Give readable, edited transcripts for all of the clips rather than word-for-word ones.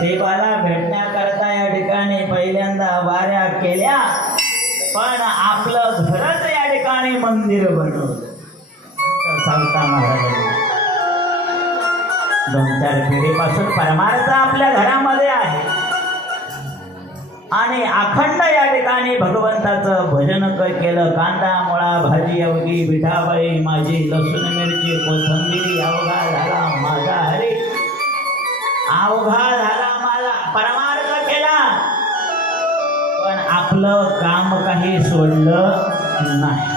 देवाला भेटण्याकरता या ठिकाणी पहिल्यांदा वाऱ्या केल्या, पण आपलं घरच या ठिकाणी मंदिर बनवलं. सावता महाराज 2-4 पिढीपासून परमार्थ आपल्या घरामध्ये आहे आणि अखंड या ठिकाणी भगवंताचं भजन केलं. कांदा मुळा भाजी अवघी विठाबाई माझी, लसूण मिरची कोथिंबीर अवघा झाला माझा हरी, अवघा झाला माझा परमार्थ केला, पण आपलं काम काही सोडलं नाही.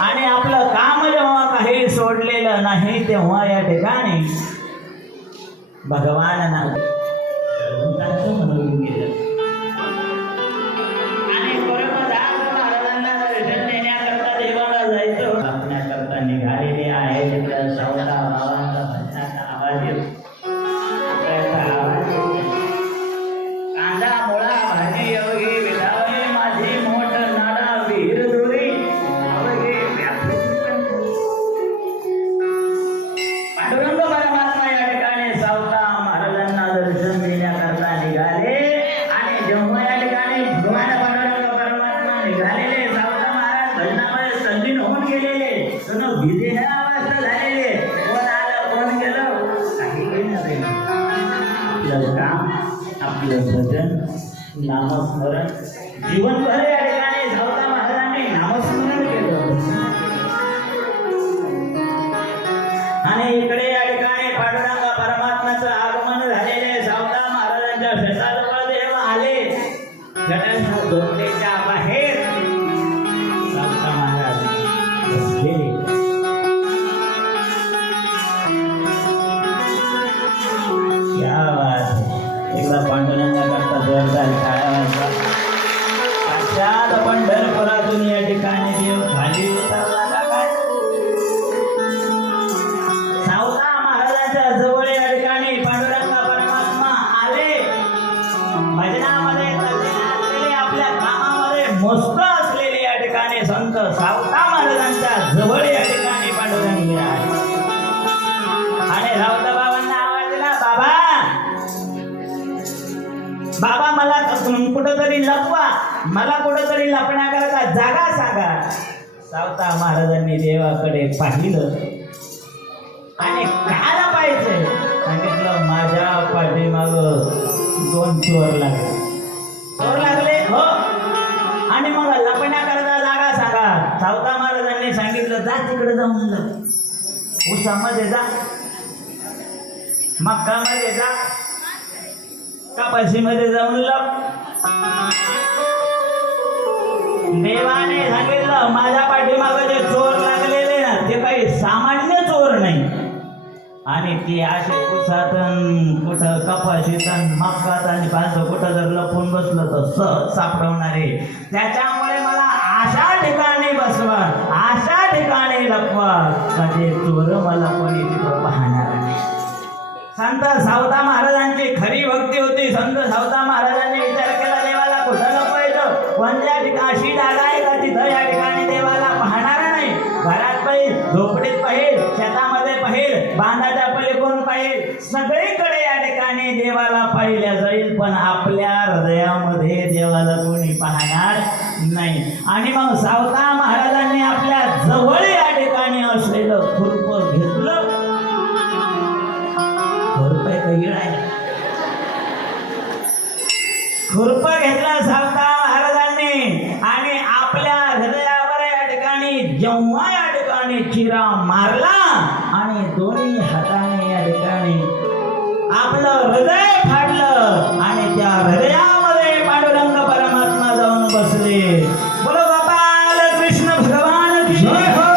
आणि आपलं काम जेव्हा काही सोडलेलं नाही तेव्हा या ठिकाणी भगवानांना म्हणून गेलं. आणि महाराजांना दर्शन देण्याकरता देवाला जायचं आपल्याकरता निघालेले आहे. तिथं सावता भावांचा भजनाचा आवाज येतो. कांदा मुळा भाजी अवघी विठाबाई माझी, मोठ नाडा विहीर दुरी अवघी पांडुरंग परमात्मा या ठिकाणी सावता महाराजांना दर्शन देण्याकरता निघाले. आणि जेव्हा या ठिकाणी भगवान पांडुरंग परमात्मा निघालेले, सावता महाराज भजनामध्ये तल्लीन होऊन गेलेले, जणू भिजेल्या अवस्था झालेले. कोण आलं कोण गेलं काही नाही. आपलं काम आपलं भजन नामस्मरण जीवनभर या ठिकाणी सावता महाराजांनी नामस्मरण केलं. आणि इकडे या ठिकाणी पांडुरंग परमात्म्याचं आगमन झालेले. सावता महाराजांच्या शेताजवळ जेव्हा आले, गणेश धोंडेच्या बाहेर सावता महाराज बसलेले. क्या बात है. एकदा पांडुरंगाकरता जोरदार टाळ्या. साक्षात पंढरपुरातून या ठिकाणी देव खाली उतरला का काय. कुठंतरी लपवा, मला कुठंतरी लपण्याकरता जागा सांगा. सावता महाराजांनी देवाकडे पाहिलं आणि काय पाहिजे सांगितलं, माझ्या पाठीमाग 2 चोर लागले. चोर लागले हो, आणि मग लपण्याकरता जागा सांगा. सावता महाराजांनी सांगितलं, जा तिकडे जाऊन लप, उसामध्ये जा, मक्कामध्ये जा, कपाशीमध्ये जाऊन लप. देवाने सांगितलं, माझ्या पाठीमागे जे चोर लागलेले ना ते काही सामान्य चोर नाही, आणि ते असे कुसातन कुठं कपाशीतन मक्कात आणि पाच कुठं जर लपून बसलं तर सहज सापडवणारे. त्याच्यामुळे मला अशा ठिकाणी बसवा, अशा ठिकाणी लपवा का ते चोर मला कोणी तिथं पाहणार नाही. संत सावता महाराजांची खरी भक्ती होती. संत सावता महाराजांनी विचार केला, देवाला कुठं लपवायचं, कोणत्या ठिकाणी अशी जागा आहे का तिथं या ठिकाणी देवाला पाहणार नाही. घरात पाहिजे, झोपडीत पाहिजे, शेतामध्ये पाहिजे, बांधाच्या पलीकडून पाहिजे, सगळीकडे या ठिकाणी देवाला पाहिल्या जाईल, पण आपल्या हृदयामध्ये देवाला कोणी पाहणार नाही. आणि मग सावता महाराजांनी आपल्या जवळ या ठिकाणी असलेलं खुरपं घेतलं. खुरपं घेतलं सावता महाराजांनी, आणि आपल्या हृदयावर या ठिकाणी जेव्हा या ठिकाणी चिरा मारला आणि दोन्ही हाताने या ठिकाणी आपलं हृदय फाडलं, आणि त्या हृदयामध्ये पांडुरंग परमात्मा जाऊन बसले. बोलो गोपाल कृष्ण भगवान की जय हो.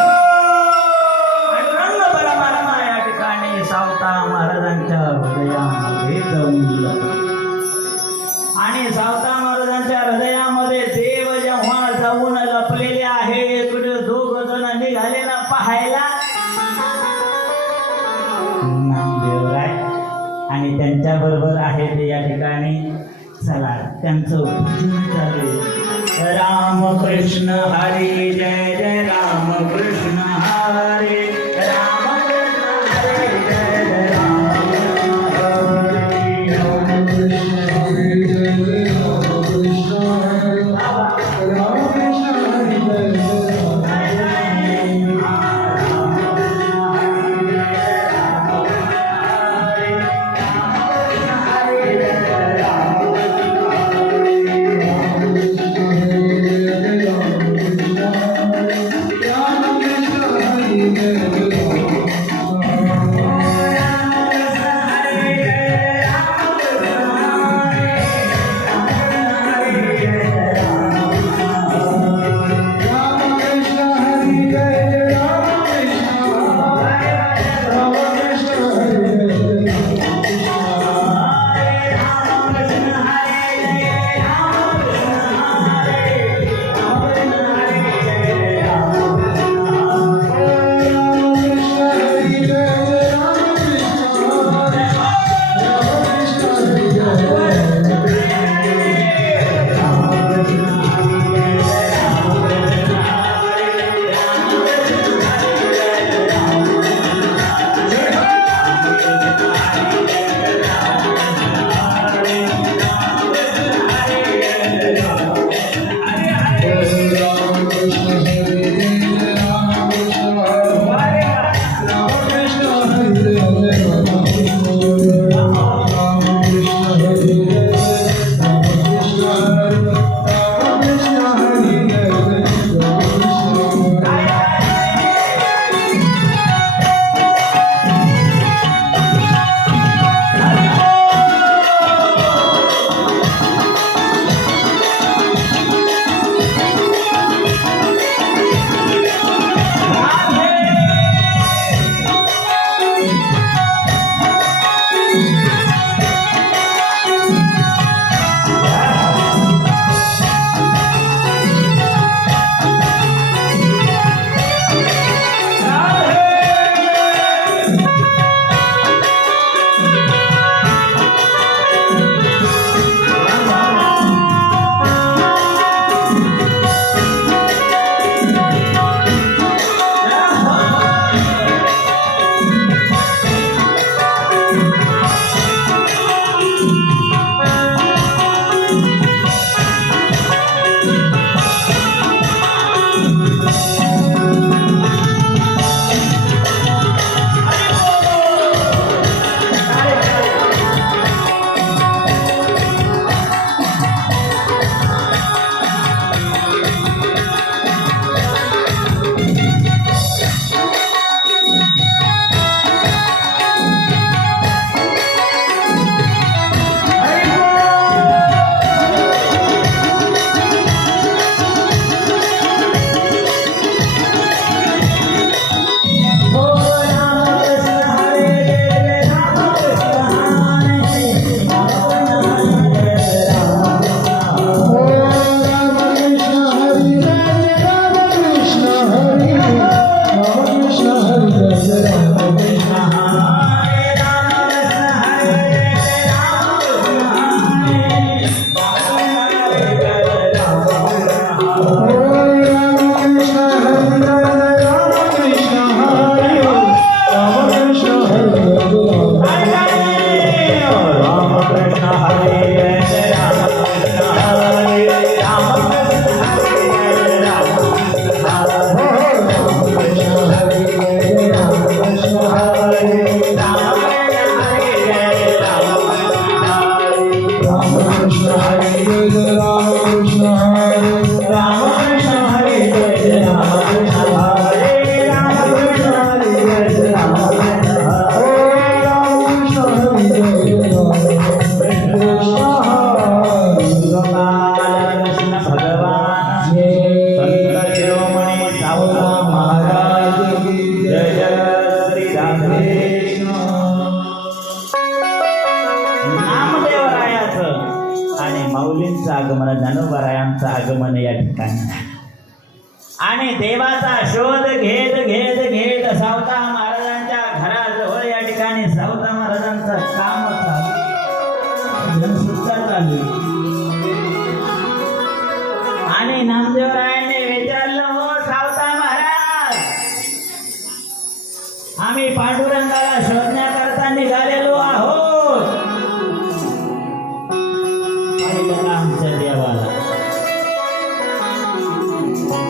पांडुरंग परमात्मा या ठिकाणी सावता महाराजांच्या हृदयामध्ये जाऊन गेला, आणि सावता महाराजांच्या हृदयामध्ये देव जेव्हा जाऊन लपलेले आहे. इकडे 2 जण निघाले ना पाहायला, नामदेवराय आणि त्यांच्या बरोबर आहे ते या ठिकाणी. चला त्यांचं भजन चालू आहे. राम कृष्ण हरी जय जय राम कृष्ण हरी, राम कृष्ण हरी जय जय राम ठिकाणी. आणि देवाचा शोध घेत घेत घेत सावता महाराजांच्या घराजवळ या ठिकाणी सावता महाराजांचं काम चालू सुद्धा चालू. आणि नामदेवरायांनी विचारलं, हो सावता महाराज, आम्ही पांडुरंगाला शोधण्याकरता निघालेलो आहोत. पाहिलं का आमच्या देवाला?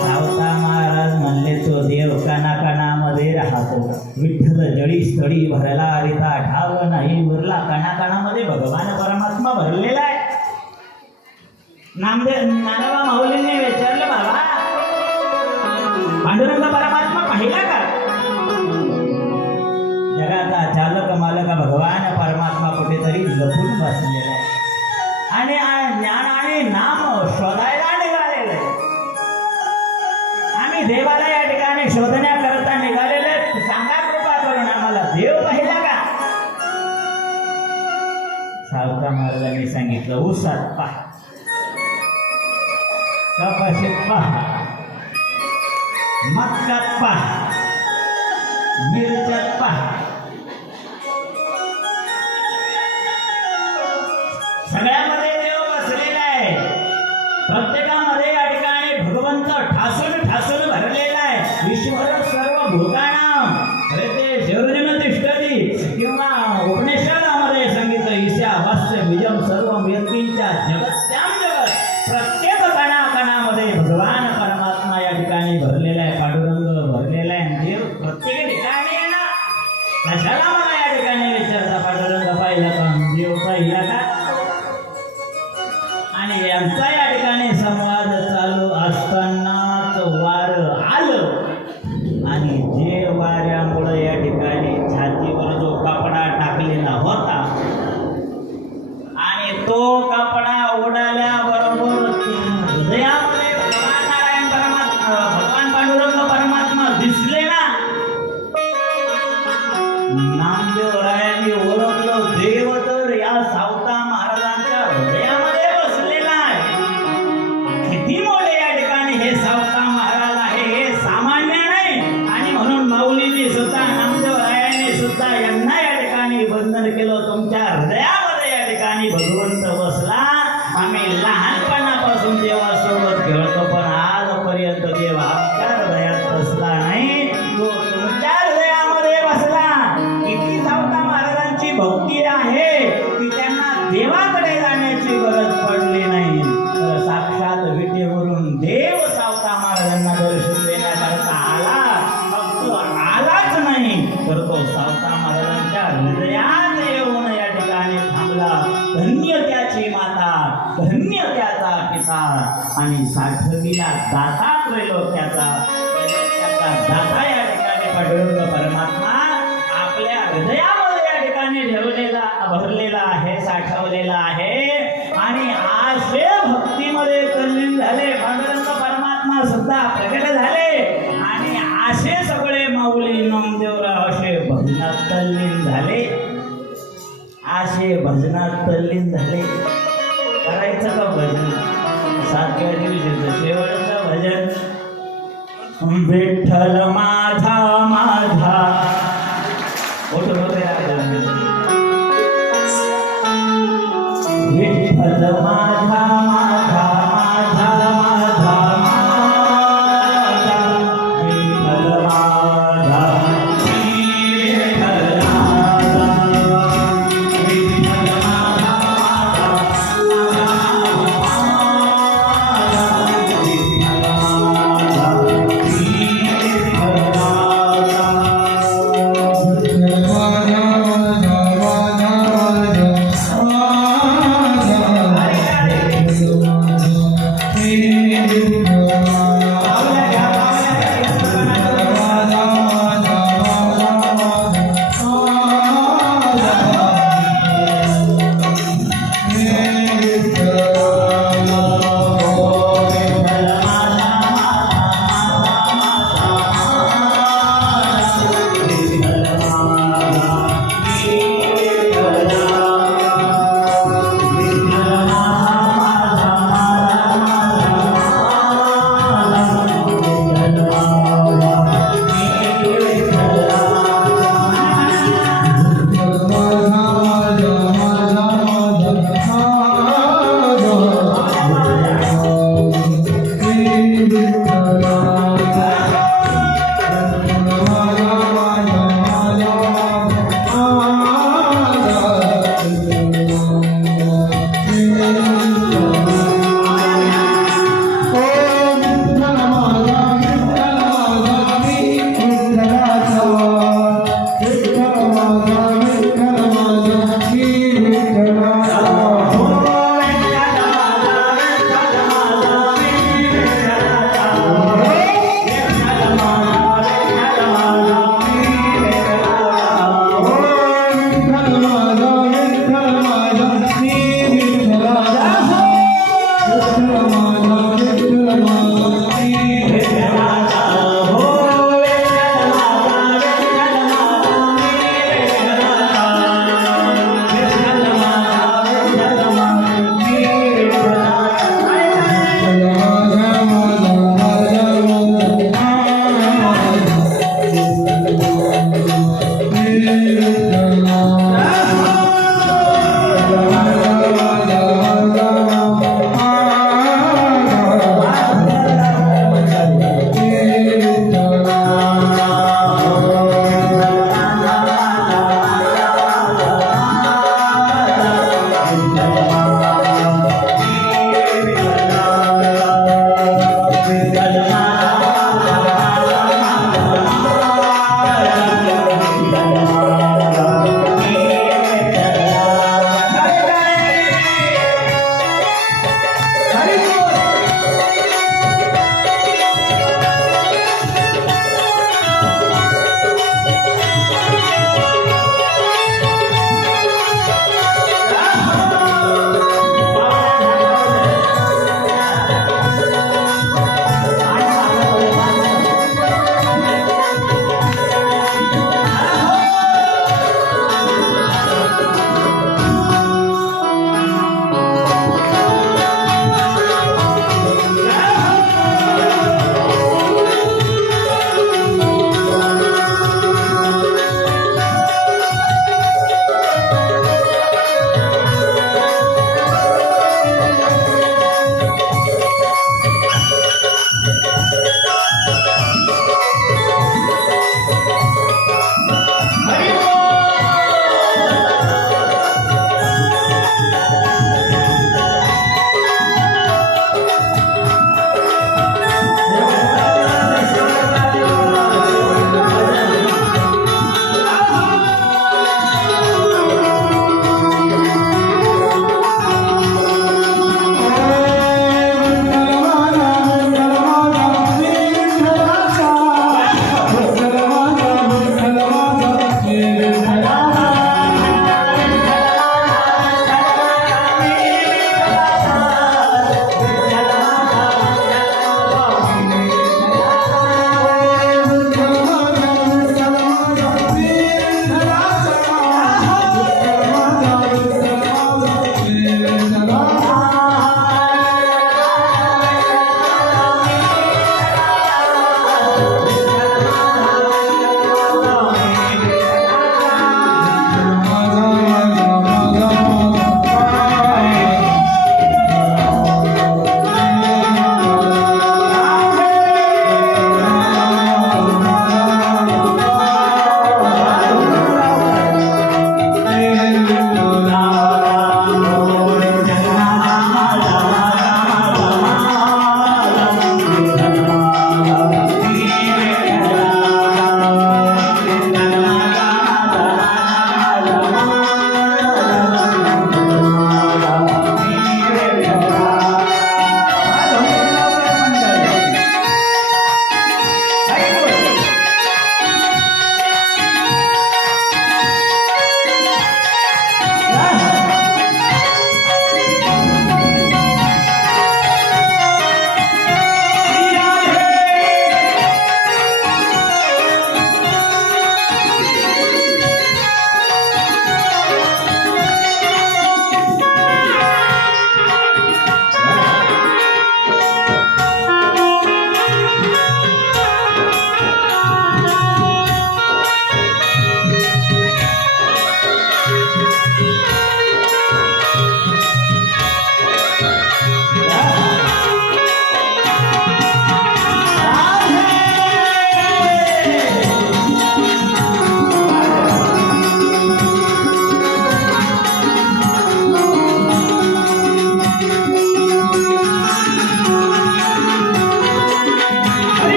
सावता महाराज म्हणले, तो देव कणाकणामध्ये राहतो. विठ्ठल जळी स्थळी भरला रिता ठाव नाही उरला. कणाकणामध्ये भगवान परमात्मा भरलेला आहे. नानोबा माऊलींनी विचारलं, बाबा पांडुरंग परमात्मा पाहिला का? जगाचा चालक मालक भगवान परमात्मा कुठेतरी लपून बसलेला आहे आणि ज्ञान आणि नाम शोधायला निघालेलं आहे. आम्ही देवाला या ठिकाणी शोधण्याकरता निघालेले. सांगा कृपा करून आम्हाला, देव पाहिला का? सावता महाराजांनी सांगितलं, उसात पहा, कपाशीत पहा, मक्कात पहा, मिरच्यात पहा, सगळ्यामध्ये देव बसलेला आहे. प्रत्येकामध्ये या ठिकाणी भगवंत ठासून ठासून भरलेला आहे. ईश्वर सर्व भूतानां हृदय शौर्यम तिष्ठती किंवा उपनिषदामध्ये सांगितलं, ईशावास्य बीजम सर्व व्यक्तींच्या जगत्याम जगत. प्रत्येक कणाकणामध्ये भगवान परमात्मा या ठिकाणी भरलेला आहे. पांडुरंग भरलेला आहे. देव प्रत्येक ठिकाणी आहे ना. कशाला मला या ठिकाणी विचारता, पांडुरंग पाहिला का, देव पाहिला का? आणि यांचा या ठिकाणी संवाद चालू असतानाच वार आलं. आणि जे वाऱ्यामुळे या ठिकाणी छातीवर जो कपडा टाकलेला होता आणि तो कपडा उडाल्याबरोबर हृदयामध्ये भगवान नारायण परमात्मा, भगवान पांडुरंग परमात्मा दिसले ना. नामदेवरायांनी ओळखलं, देव तर या सावता महाराजांच्या हृदयामध्ये बसलेला आहे. किती मोठे या ठिकाणी हे सावता महाराज आहे, हे सामान्य नाही. आणि म्हणून माऊलींनी सुद्धा, नामदेवरायांनी सुद्धा यांना या ठिकाणी वंदन केलं. तुमच्या हृदयामध्ये या ठिकाणी भगवंत बसला. आम्ही लहानपणापासून देवासोबत खेळतो, पण आजपर्यंत देव आमच्या हृदयात बसला नाही, तो तुमच्या हृदयामध्ये बसला. किती सावता महाराजांची भक्ती आहे की त्यांना देवाकडे जाण्याची गरज पडली नाही. तर साक्षात विटेवरून देव सावता महाराजांना दर्शन देण्याकरता आला. फक्त आलाच नाही, तर तो सावता महाराजांच्या हृदयात येऊन या ठिकाणी थांबला. धन्य त्याची माता, धन्य त्याचा पिता, आणि साठविला दाता त्रैलोक्याचा. दाता या ठिकाणी पांडुरंग परमात्मा आपल्या हृदयामध्ये या ठिकाणी ठेवलेला, भरलेला आहे, साठवलेला आहे. आणि आशे भक्तीमध्ये तल्लीन झाले. पांडुरंग परमात्मा सुद्धा प्रकट झाले. आणि आशे सगळे माऊली नामदेवराव असे भजनात तल्लीन झाले. आशे भजनात तल्लीन झाले. करायचं का भजन? 7व्या दिवशीचं शेवटचं भजन, विठ्ठल माझा माझा. विठ्ठल माझा माझा माझा माझा माझा, विठ्ठल माझा, विठ्ठल माझा, विठ्ठल माझा माझा, विठ्ठल माझा, विठ्ठल माझा. रे